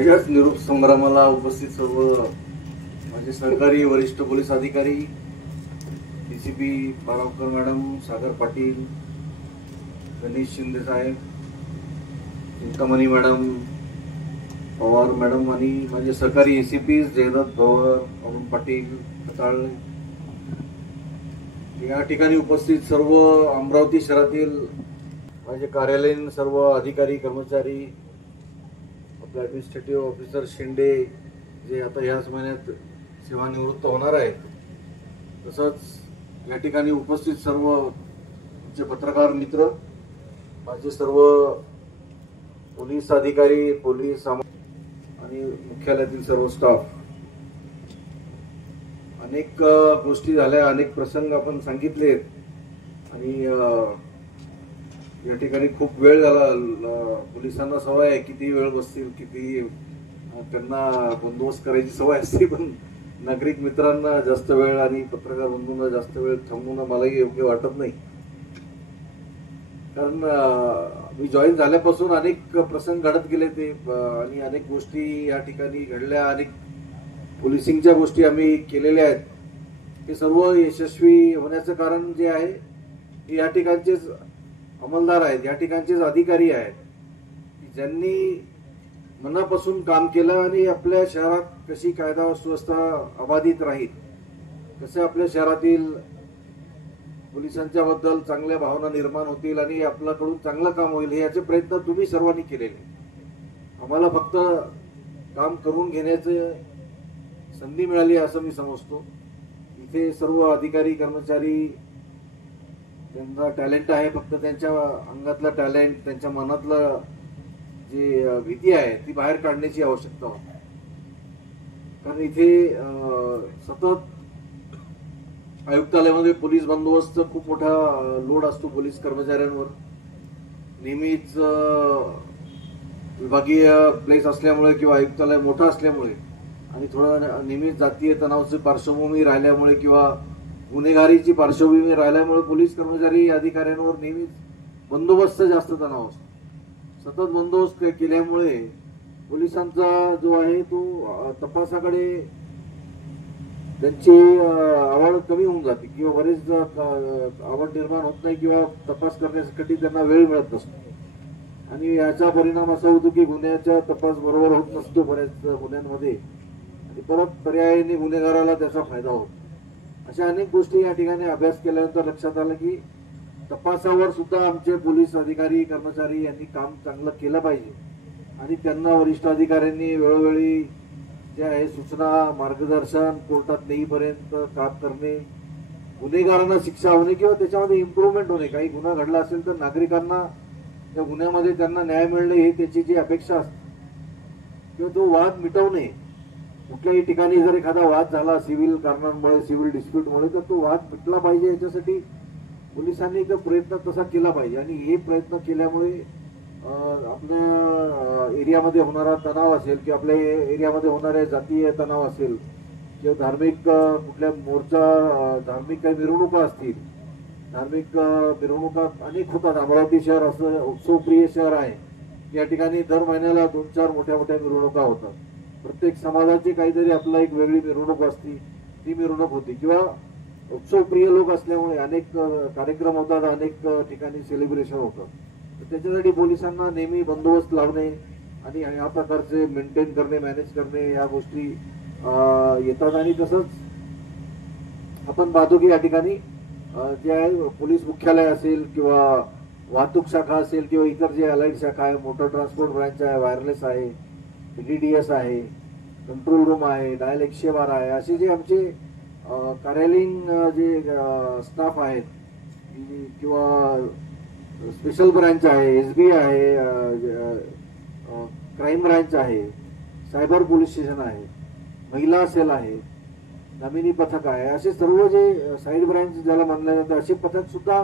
माझ्याच निरोप संभ्रमाला उपस्थित सर्व माझे सहकारी वरिष्ठ पोलीस अधिकारी, डीसीपी पारावकर मॅडम, सागर पाटील, गणेश शिंदे साहेब, चिंतामणी मॅडम, पवार मॅडम आणि माझे सहकारी एसीपी जयदत्त भवर, अरुण पाटील, खताळ, या ठिकाणी उपस्थित सर्व अमरावती शहरातील माझे कार्यालयीन सर्व अधिकारी कर्मचारी, आपले ॲडमिनिस्ट्रेटिव्ह ऑफिसर शिंदे जे आता याच महिन्यात सेवानिवृत्त होणार आहेत, तसंच या ठिकाणी उपस्थित सर्व आमचे पत्रकार मित्र, माझे सर्व पोलीस अधिकारी, पोलीस आणि मुख्यालयातील सर्व स्टाफ, अनेक गोष्टी झाल्या, अनेक प्रसंग आपण सांगितले आणि या ठिकाणी खूप वेळ झाला. पोलिसांना सवय आहे किती वेळ बसतील, किती त्यांना बंदोबस्त करायची सवय असते, पण नागरिक मित्रांना जास्त वेळ आणि पत्रकार बंधूंना जास्त वेळ थांबवणं मलाही योग्य वाटत नाही. कारण मी जॉईन झाल्यापासून अनेक प्रसंग घडत गेले ते आणि अनेक गोष्टी या ठिकाणी घडल्या, अनेक पोलिसिंगच्या गोष्टी आम्ही केलेल्या आहेत. हे सर्व यशस्वी होण्याचं कारण जे आहे हे या ठिकाणचेच अंमलदार आहेत, या ठिकाणचेच अधिकारी आहेत, ज्यांनी मनापासून काम केलं आणि आपल्या शहरात कशी कायदा व सुव्यवस्था अबाधित राहील, कसे आपल्या शहरातील पोलिसांच्या बद्दल चांगल्या भावना निर्माण होतील आणि आपल्याकडून चांगलं काम होईल, हे याचे प्रयत्न तुम्ही सर्वांनी केलेले. आम्हाला फक्त काम करून घेण्याची संधी मिळाली असं मी समजतो. इथे सर्व अधिकारी कर्मचारी त्यांचा टॅलेंट आहे, फक्त त्यांच्या अंगातलं टॅलेंट, त्यांच्या मनातलं जे भीती आहे ती बाहेर काढण्याची आवश्यकता होती. कारण इथे सतत आयुक्तालयामध्ये पोलीस बंदोबस्त खूप मोठा लोड असतो पोलीस कर्मचाऱ्यांवर. नेहमीच विभागीय प्लेस असल्यामुळे किंवा आयुक्तालय मोठं असल्यामुळे आणि थोडं नेहमीच जातीय तणावाची पार्श्वभूमी राहिल्यामुळे किंवा गुन्हेगारीची पार्श्वभूमी राहिल्यामुळे पोलीस कर्मचारी अधिकाऱ्यांवर नेहमीच बंदोबस्त जास्त तणाव असतो. सतत बंदोबस्त केल्यामुळे पोलिसांचा जो आहे तो तपासाकडे त्यांची आवड कमी होऊन जाते किंवा बरेच आवड निर्माण होत नाही किंवा तपास करण्यासाठी त्यांना वेळ मिळत नसतो आणि याचा परिणाम असा होतो की गुन्ह्याचा तपास बरोबर होत नसतो बऱ्याच गुन्ह्यांमध्ये आणि परत पर्यायाने गुन्हेगाराला त्याचा फायदा होतो. अशा अनेक गोष्टी या ठिकाणी अभ्यास केल्यानंतर लक्षात आलं की तपासावर सुद्धा आमचे पोलीस अधिकारी कर्मचारी यांनी काम चांगलं केलं पाहिजे आणि त्यांना वरिष्ठ अधिकाऱ्यांनी वेळोवेळी जे आहे सूचना, मार्गदर्शन, कोर्टात नेईपर्यंत काम करणे, गुन्हेगारांना शिक्षा होणे किंवा त्याच्यामध्ये इम्प्रूव्हमेंट होणे. काही गुन्हा घडला असेल तर नागरिकांना त्या गुन्ह्यामध्ये त्यांना न्याय मिळणे ही त्याची जी अपेक्षा असते किंवा तो वाद मिटवणे. कुठल्याही ठिकाणी जर एखादा वाद झाला सिव्हिल कारणांमुळे, सिव्हिल डिस्प्यूटमुळे, तर तो वाद मिटला पाहिजे याच्यासाठी पोलिसांनी एक प्रयत्न तसा केला पाहिजे आणि हे प्रयत्न केल्यामुळे आपल्या एरियामध्ये होणारा तणाव असेल किंवा आपल्या एरियामध्ये होणारे जातीय तणाव असेल किंवा धार्मिक कुठल्या मोर्चा, धार्मिक काही मिरवणुका असतील, धार्मिक मिरवणुका अनेक होतात. अमरावती शहर असं उत्सवप्रिय शहर आहे. या ठिकाणी दर महिन्याला 2-4 मोठ्या मोठ्या मिरवणुका होतात. प्रत्येक समाजाची काहीतरी आपला एक वेगळी मिरवणूक असती, ती मिरवणूक होती किंवा उत्सवप्रिय लोक असल्यामुळे अनेक कार्यक्रम होतात, अनेक ठिकाणी सेलिब्रेशन होतं. त्याच्यासाठी पोलिसांना नेहमी बंदोबस्त लावणे आणि या प्रकारचे मेंटेन करणे, मॅनेज करणे या गोष्टी येतात. आणि तसंच आपण पाहतो की या ठिकाणी जे आहे पोलीस मुख्यालय असेल किंवा वाहतूक शाखा असेल किंवा इतर जे अलाइड शाखा आहे, मोटर ट्रान्सपोर्ट ब्रांच आहे, वायरलेस आहे, DDS आहे, कंट्रोल रूम आहे, डायल 112 आहे, असे जे आमचे कार्यालयीन जे स्टाफ आहेत किंवा स्पेशल ब्रांच आहे, SB आहे, क्राईम ब्रांच आहे, सायबर पोलीस स्टेशन आहे, महिला सेल आहे, दामिनी पथक आहे, असे सर्व जे साईड ब्रांच ज्याला मानले जाते असे पथक सुद्धा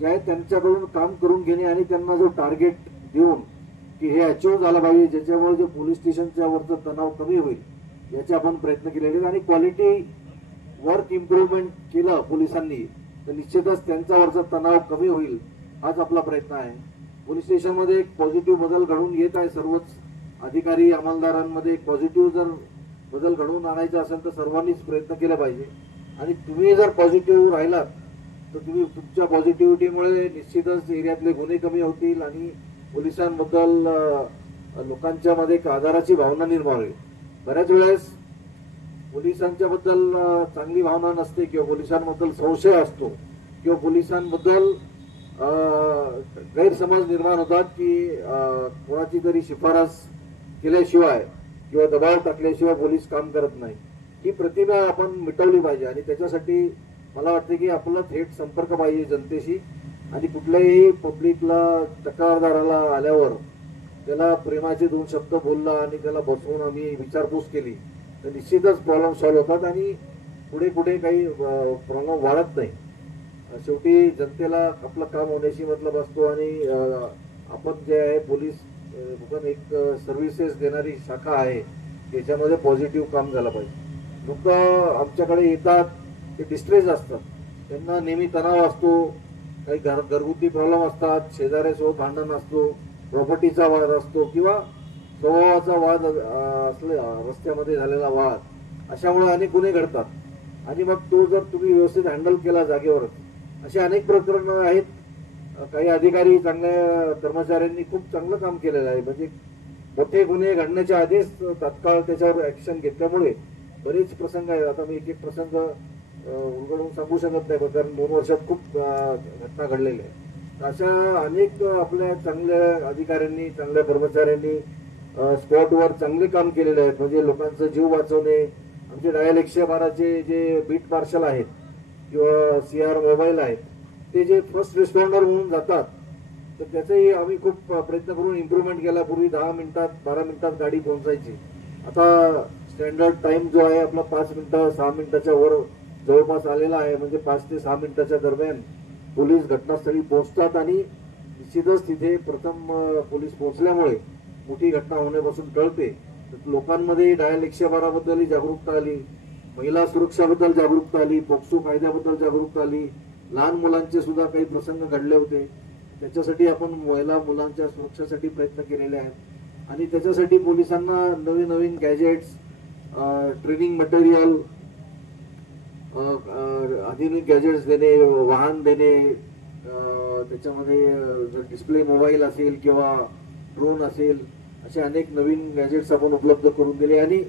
जे आहेत त्यांच्याकडून काम करून घेणे आणि त्यांना जो टार्गेट देऊन की हे अचीव झालं पाहिजे ज्याच्यामुळे जे पोलीस स्टेशनच्या वरचा तणाव कमी होईल याचे आपण प्रयत्न केलेले आहेत. आणि क्वालिटी वर्क इम्प्रूव्हमेंट केलं पोलिसांनी तर निश्चितच त्यांच्यावरचा तणाव कमी होईल हाच आपला प्रयत्न आहे. पोलीस स्टेशनमध्ये एक पॉझिटिव्ह बदल घडून येत आहे सर्वच अधिकारी अंमलदारांमध्ये पॉझिटिव्ह जर बदल घडवून आणायचा असेल तर सर्वांनीच प्रयत्न केले पाहिजे. आणि तुम्ही जर पॉझिटिव्ह राहिलात तर तुमच्या पॉझिटिव्हिटीमुळे निश्चितच एरियातले गुन्हे कमी होतील आणि पोलिसांबद्दल लोकांच्या मध्ये एक आदराची भावना निर्माण होईल. बऱ्याच वेळेस पोलिसांच्या बद्दल चांगली भावना नसते किंवा पोलिसांबद्दल संशय असतो किंवा पोलिसांबद्दल गैरसमज निर्माण होतात की कोणाची तरी शिफारस केल्याशिवाय किंवा दबाव टाकल्याशिवाय पोलीस काम करत नाही. ही प्रतिभा आपण मिटवली पाहिजे आणि त्याच्यासाठी मला वाटतं की आपला थेट संपर्क पाहिजे जनतेशी आणि कुठल्याही पब्लिकला तक्रारदाराला आल्यावर त्याला प्रेमाचे 2 शब्द बोलला आणि त्याला बसवून आम्ही विचारपूस केली तर निश्चितच प्रॉब्लेम सॉल्व्ह होतात आणि पुढे कुठे काही प्रॉब्लेम वाढत नाही. शेवटी जनतेला आपलं काम होण्याशी मतलब असतो आणि आपण जे आहे पोलीस पण एक सर्व्हिसेस देणारी शाखा आहे त्याच्यामध्ये पॉझिटिव्ह काम झालं पाहिजे. लोक आमच्याकडे येतात ते डिस्ट्रेस असतात, त्यांना नेहमी तणाव असतो, काही घरगुती प्रॉब्लेम असतात, शेजाऱ्यासोबत भांडण असतो, प्रॉपर्टीचा वाद असतो किंवा स्वभावाचा वाद असले रस्त्यामध्ये झालेला वाद, अशामुळे अनेक गुन्हे घडतात आणि मग तो जर तुम्ही व्यवस्थित हँडल केला जागेवर असे अनेक प्रकरण आहेत. काही अधिकारी चांगल्या कर्मचाऱ्यांनी खूप चांगलं काम केलेलं आहे. म्हणजे मोठे गुन्हे घडण्याच्या आधीच तात्काळ त्याच्यावर ऍक्शन घेतल्यामुळे बरेच प्रसंग आहेत. आता मी एक एक प्रसंग उलगडून सांगू शकत नाही कारण 2 वर्षात खूप घटना घडलेल्या आहेत. अशा अनेक आपल्या चांगल्या अधिकाऱ्यांनी चांगल्या कर्मचाऱ्यांनी स्पॉटवर चांगले काम केलेले आहेत. म्हणजे लोकांचा जीव वाचवणे. आमचे डायल 112चे जे बीट मार्शल आहेत किंवा CR मोबाईल आहेत ते जे फर्स्ट रिस्पॉन्डर म्हणून जातात तर त्याचाही आम्ही खूप प्रयत्न करून इम्प्रूव्हमेंट केला. पूर्वी 10 मिनिटात 12 मिनिटात गाडी पोहोचायची, आता स्टँडर्ड टाइम जो आहे आपला 5 मिनिटं 6 मिनिटाच्या वर जवळपास आलेला आहे. म्हणजे 5 ते 6 मिनिटाच्या दरम्यान पोलीस घटनास्थळी पोहोचतात आणि निश्चितच तिथे प्रथम पोलीस पोहोचल्यामुळे मोठी घटना होण्यापासून टळते. लोकांमध्ये डायल 112 बद्दलही जागरूकता आली, महिला सुरक्षाबद्दल जागरूकता आली, पोक्सो कायद्याबद्दल जागरूकता आली, लहान मुलांचे सुद्धा काही प्रसंग घडले होते त्याच्यासाठी आपण महिला मुलांच्या सुरक्षेसाठी प्रयत्न केलेले आहेत आणि त्याच्यासाठी पोलिसांना नवीन नवीन गॅजेट्स, ट्रेनिंग मटेरियल, आधुनिक गॅजेट्स देणे, वाहन देणे, त्याच्यामध्ये डिस्प्ले मोबाईल असेल किंवा ड्रोन असेल असे अनेक नवीन गॅजेट्स आपण उपलब्ध करून दिले आणि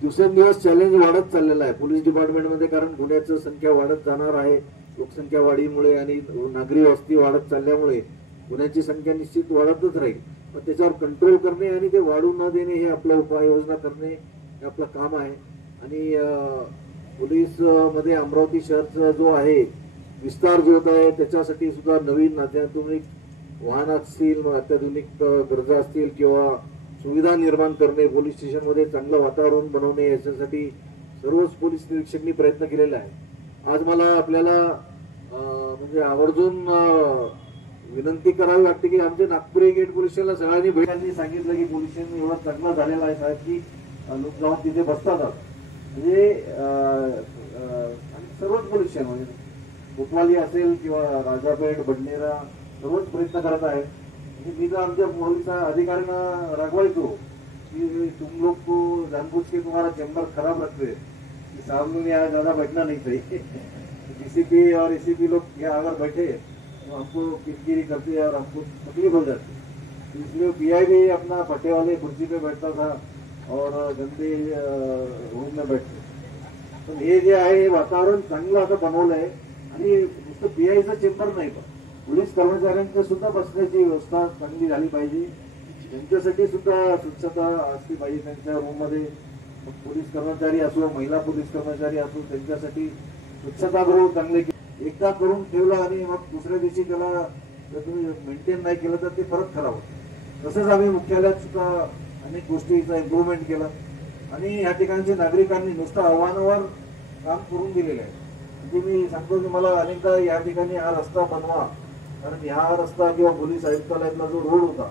दिवसेंदिवस चॅलेंज वाढत चाललेला आहे पोलीस डिपार्टमेंटमध्ये कारण गुन्ह्याची संख्या वाढत जाणार आहे. लोकसंख्या वाढीमुळे आणि नागरी वस्ती वाढत चालल्यामुळे गुन्ह्यांची संख्या निश्चित वाढतच राहील. पण त्याच्यावर कंट्रोल करणे आणि ते वाढू न देणे हे आपलं उपाययोजना करणे हे आपलं काम आहे. आणि पोलीस मध्ये अमरावती शहरचा जो आहे विस्तार जो होत आहे त्याच्यासाठी सुद्धा नवीन अत्याधुनिक वाहन असतील, अत्याधुनिक गरजा असतील किंवा सुविधा निर्माण करणे, पोलीस स्टेशनमध्ये चांगलं वातावरण बनवणे याच्यासाठी सर्वच पोलीस निरीक्षकांनी प्रयत्न केलेला आहे. आज मला आपल्याला म्हणजे आवर्जून विनंती करावी वाटते की आमच्या नागपुरी गेट पोलीस स्टेशनला सगळ्यांनी भेटांनी सांगितलं की पोलीस स्टेशन एवढं चांगलं झालेलं आहे साहेब की लोक जाऊन तिथे बसतात. म्हणजे सर्वच पोलीस स्टेशन म्हणजे कोतवाली असेल किंवा राजापेठ, बडनेरा सर्वच प्रयत्न करत आहेत. मी तर आमच्या पोलीस अधिकाऱ्यांना रागवायचो कि तुम लोग को जानबूझ के तुम्हारा चैम्बर खराब रखते हैं, सामने में यहाँ ज्यादा बैठना नहीं चाहिए. DCP और ACP लोग यहाँ अगर बैठे तो हमको किरकिरी करते हैं और हमको तकलीफ हो जाती है. इसलिए PI भी अपना फटे वाले कुर्सी पे बैठता था और गंदे रूम में बैठते. पण हे जे आहे हे वातावरण चांगलं आता बनवलं आहे आणि नुसतं PIचं चेंबर नाही पण पोलीस कर्मचाऱ्यांच्या सुद्धा बसण्याची व्यवस्था चांगली झाली पाहिजे. त्यांच्यासाठी सुद्धा स्वच्छता असली पाहिजे त्यांच्या रूम मध्ये. पोलीस कर्मचारी असो, महिला पोलीस कर्मचारी असो, त्यांच्यासाठी स्वच्छतागृह चांगले एकदा करून ठेवलं आणि मग दुसऱ्या दिवशी त्याला जर तुम्ही मेंटेन नाही केलं तर ते परत खराब होतं. तसंच आम्ही मुख्यालयात सुद्धा अनेक गोष्टीचा इम्प्रूव्हमेंट केला आणि या ठिकाणच्या नागरिकांनी नुसतं आव्हानावर काम करून दिलेलं आहे. म्हणजे मी सांगतो की मला अनेकदा या ठिकाणी हा रस्ता बनवा, कारण हा रस्ता किंवा पोलीस आयुक्तालयातला जो रोड होता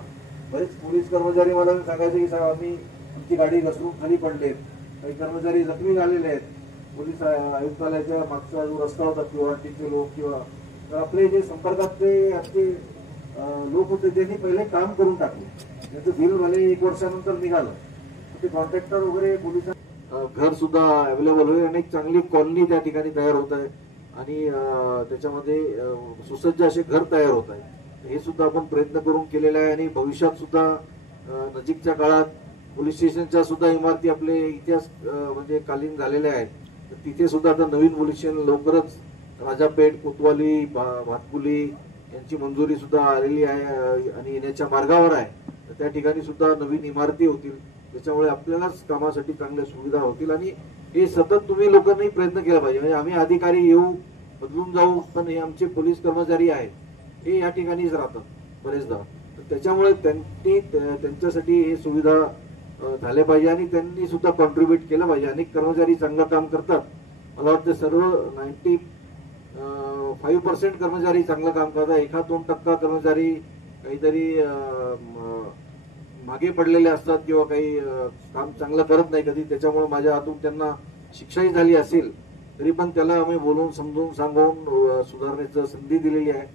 बरेच पोलीस कर्मचारी मला सांगायचे की साहेब आम्ही आमची गाडी घसरून खाली पडलेत, काही कर्मचारी जखमी झालेले आहेत. पोलीस आयुक्तालयाच्या मागचा जो रस्ता होता किंवा टीचे लोक किंवा तर आपले जे संपर्कातले आमचे लोक होते त्यांनी पहिले काम करून टाकले त्याचं बिल भले 1 वर्षानंतर निघालं, ते कॉन्ट्रॅक्टर वगैरे पोलिस घर सुद्धा अवेलेबल होईल आणि एक चांगली कॉलनी त्या ठिकाणी तयार होत आहे आणि त्याच्यामध्ये सुसज्ज असे घर तयार होत आहे. हे सुद्धा आपण प्रयत्न करून केलेला आहे आणि भविष्यात सुद्धा नजीकच्या काळात पोलीस स्टेशनच्या सुद्धा इमारती आपले इतिहास म्हणजे कालीन झालेल्या आहेत. तर तिथे सुद्धा आता नवीन पोलीस स्टेशन लवकरच राजापेठ, कोतवाली, भातकुली यांची मंजुरी सुद्धा आलेली आहे आणि येण्याच्या मार्गावर आहे. तर त्या ठिकाणी सुद्धा नवीन इमारती होतील, त्याच्यामुळे आपल्यालाच कामासाठी चांगल्या सुविधा होतील आणि हे सतत तुम्ही लोकांनी प्रयत्न केला पाहिजे. म्हणजे आम्ही अधिकारी येऊ बदलून जाऊ, पण हे आमचे पोलीस कर्मचारी आहेत हे या ठिकाणीच राहतात बरेचदा. तर त्याच्यामुळे त्यांच्यासाठी हे सुविधा झाल्या पाहिजे आणि त्यांनी सुद्धा कॉन्ट्रीब्युट केलं पाहिजे. अनेक कर्मचारी चांगलं काम करतात. मला वाटतं सर्व 95% कर्मचारी चांगलं काम करतात. 1-2% कर्मचारी काहीतरी मागे पडलेले असतात किंवा काही काम चांगलं करत नाही कधी. त्याच्यामुळे माझ्या हातून त्यांना शिक्षाही झाली असेल तरी पण त्याला आम्ही बोलून समजून सांगून सुधारण्याची संधी दिलेली आहे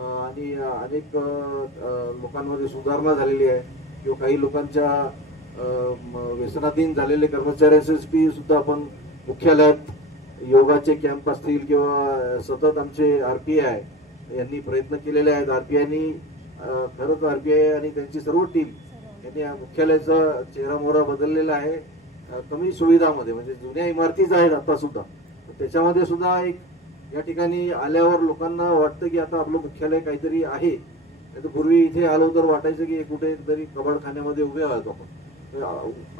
आणि अनेक लोकांमध्ये सुधारणा झालेली आहे. किंवा काही लोकांच्या व्यसनाधीन झालेले कर्मचाऱ्यांसाठी सुद्धा आपण मुख्यालयात योगाचे कॅम्प असतील किंवा सतत आमचे RPI यांनी प्रयत्न केलेले आहेत. RPIनी खरंच RPI आणि त्यांची सर्व टीम यांनी मुख्यालयाचा चेहरा मोहरा बदललेला आहे. कमी सुविधामध्ये म्हणजे जुन्या इमारतीच आहेत आता सुद्धा, त्याच्यामध्ये सुद्धा एक या ठिकाणी आल्यावर लोकांना वाटतं की आता आपलं मुख्यालय काहीतरी आहे. नाही तर पूर्वी इथे आलो तर वाटायचं की कुठेतरी कबाडखान्यामध्ये उभे आहोत आपण.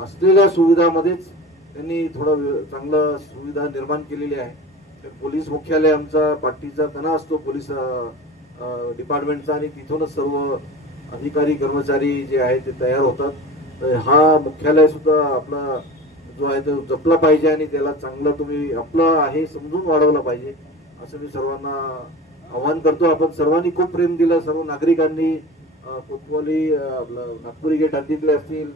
असलेल्या सुविधामध्येच त्यांनी थोडं चांगलं सुविधा निर्माण केलेली आहे. पोलीस मुख्यालय आमचा पाठीचा कणा असतो पोलीस डिपार्टमेंटचा आणि तिथूनच सर्व अधिकारी कर्मचारी जे आहेत ते तयार होतात. हा मुख्यालय सुद्धा आपला जो आहे तो जपला पाहिजे आणि त्याला चांगलं तुम्ही आपलं आहे समजून वाढवलं पाहिजे असं मी सर्वांना आवाहन करतो. आपण सर्वांनी खूप प्रेम दिलं. सर्व नागरिकांनी कोतवाली आपलं नागपुरी गेट हद्दीतले असतील,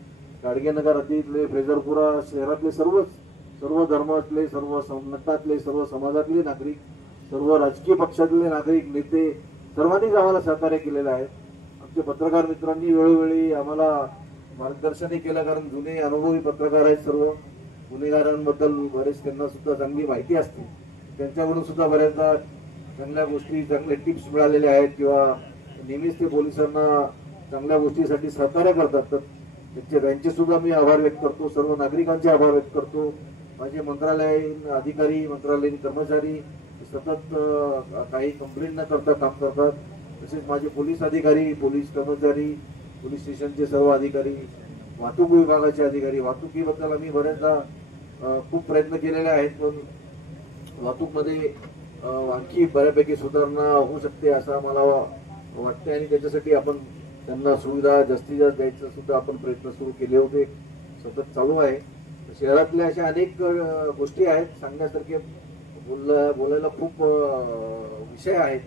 गाडगेनगर हद्दीतले, फ्रेझरपुरा शहरातले सर्व धर्मातले, सर्व संघटनातले, सर्व समाजातले नागरिक, सर्व राजकीय पक्षातले नागरिक, नेते सर्वांनीच आम्हाला सहकार्य केलेलं आहे. आमचे पत्रकार मित्रांनी वेळोवेळी आम्हाला मार्गदर्शनही केलं, कारण जुने अनुभवी पत्रकार आहेत. सर्व गुन्हेगारांबद्दल बरेच त्यांना सुद्धा चांगली माहिती असते. त्यांच्याकडून सुद्धा बऱ्याचदा चांगल्या गोष्टी, चांगले टिप्स मिळालेले आहेत किंवा नेहमीच ते पोलिसांना चांगल्या गोष्टीसाठी सहकार्य करतात. तर त्यांचे सुद्धा मी आभार व्यक्त करतो. सर्व नागरिकांचे आभार व्यक्त करतो. माझे मंत्रालयीन अधिकारी, मंत्रालयीन कर्मचारी सतत काही कंप्लेंट न करता काम करतात. तसेच माझे पोलीस अधिकारी, पोलीस कर्मचारी, पोलीस स्टेशनचे सर्व अधिकारी, वाहतूक विभागाचे अधिकारी. वाहतुकीबद्दल आम्ही बऱ्याचदा खूप प्रयत्न केलेले आहेत, पण वाहतूकमध्ये आणखी बऱ्यापैकी सुधारणा होऊ शकते असं मला वाटते आणि त्याच्यासाठी आपण त्यांना सुविधा जास्तीत जास्त द्यायचं सुद्धा आपण प्रयत्न सुरू केले होते, सतत चालू आहे. शहरातल्या अशा अनेक गोष्टी आहेत सांगण्यासारखे. बोलायला खूप विषय आहेत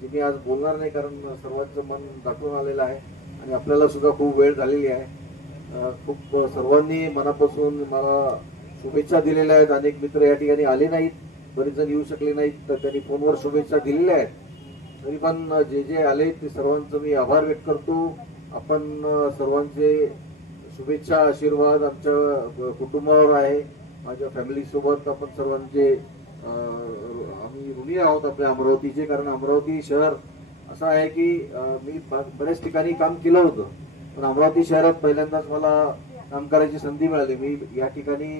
जे मी आज बोलणार नाही, कारण सर्वांचं मन दाटून आलेलं आहे आणि आपल्याला सुद्धा खूप वेळ झालेली आहे. खूप सर्वांनी मनापासून मला शुभेच्छा दिलेल्या आहेत. अनेक मित्र या ठिकाणी आले नाहीत, बरेच जण येऊ शकले नाहीत, तर त्यांनी फोनवर शुभेच्छा दिलेल्या आहेत. तरी पण जे आले ते सर्वांचं मी आभार व्यक्त करतो. आपण सर्वांचे शुभेच्छा, आशीर्वाद आमच्या कुटुंबावर आहे, माझ्या फॅमिली सोबत. आपण सर्वांचे आम्ही ऋणी आहोत आपल्या अमरावतीचे, कारण अमरावती शहर असं आहे की मी बऱ्याच ठिकाणी काम केलं होतं, पण अमरावती शहरात पहिल्यांदाच मला काम करायची संधी मिळाली. मी या ठिकाणी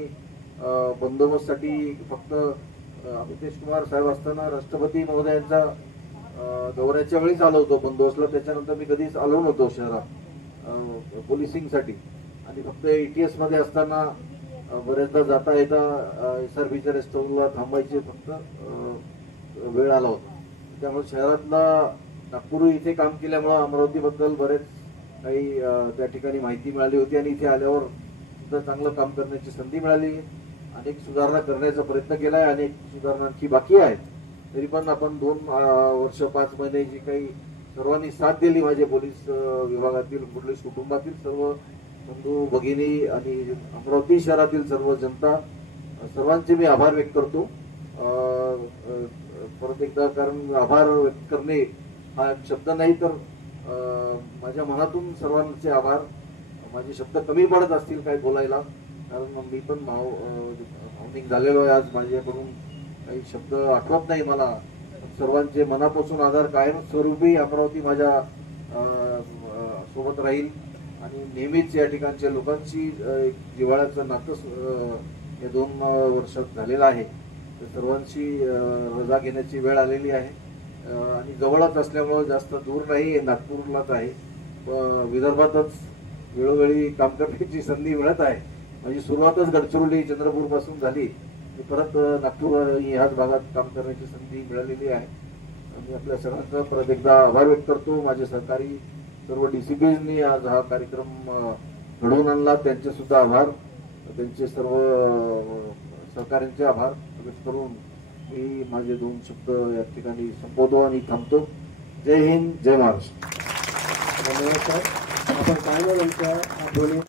बंदोबस्तसाठी फक्त अमितेश कुमार साहेब असताना राष्ट्रपती महोदयांचा दौऱ्याच्या वेळीच आलो होतो बंदोबस्तला. त्याच्यानंतर मी कधीच आलो नव्हतो शहरात पोलिसिंगसाठी. आणि फक्त ATS मध्ये असताना बरेचदा जाता येता SRBच्या रेस्टॉरंटला थांबायचे फक्त वेळ आला होता. त्यामुळे शहरातला नागपूर इथे काम केल्यामुळे अमरावतीबद्दल बरेच काही त्या ठिकाणी माहिती मिळाली होती आणि इथे आल्यावर सुद्धा चांगलं काम करण्याची संधी मिळाली. अनेक सुधारणा करण्याचा प्रयत्न केलाय, अनेक सुधारणा आणखी बाकी आहेत. तरी पण आपण 2 वर्ष 5 महिने जी काही सर्वांनी साथ दिली, माझे पोलीस विभागातील, पोलीस कुटुंबातील सर्व बंधू भगिनी आणि अमरावती शहरातील सर्व जनता, सर्वांचे मी आभार व्यक्त करतो. परत एकदा, कारण आभार व्यक्त करणे हा शब्द नाही तर माझ्या मनातून सर्वांचे आभार. माझे शब्द कमी पडत असतील काही बोलायला, कारण मी पण भावनिक झालेलो आहे आज. माझ्याकडून काही शब्द आठवत नाही मला. सर्वांचे मनापासून आधार कायम स्वरूपी अमरावती माझ्या सोबत राहील आणि नेहमीच या ठिकाणच्या लोकांची एक जिव्हाळ्याचं नातं या 2 वर्षात झालेलं आहे. तर सर्वांची रजा घेण्याची वेळ आलेली आहे आणि जवळच असल्यामुळं जास्त दूर नाही, नागपूरलाच आहे. विदर्भातच वेळोवेळी काम करण्याची संधी मिळत आहे. म्हणजे सुरुवातच गडचिरोली चंद्रपूर पासून झाली, परत नागपूर ह्याच भागात काम करण्याची संधी मिळालेली आहे. मी आपल्या सर्वांचा परत एकदा आभार व्यक्त करतो. माझे सहकारी सर्व DCPsनी आज हा कार्यक्रम घडवून आणला, त्यांचे सुद्धा आभार. त्यांचे सर्व सहकाऱ्यांचे आभार व्यक्त करून मी माझे 2 शब्द या ठिकाणी संपवतो आणि थांबतो. जय हिंद, जय महाराष्ट्र. धन्यवाद सर. आपण पाहिलं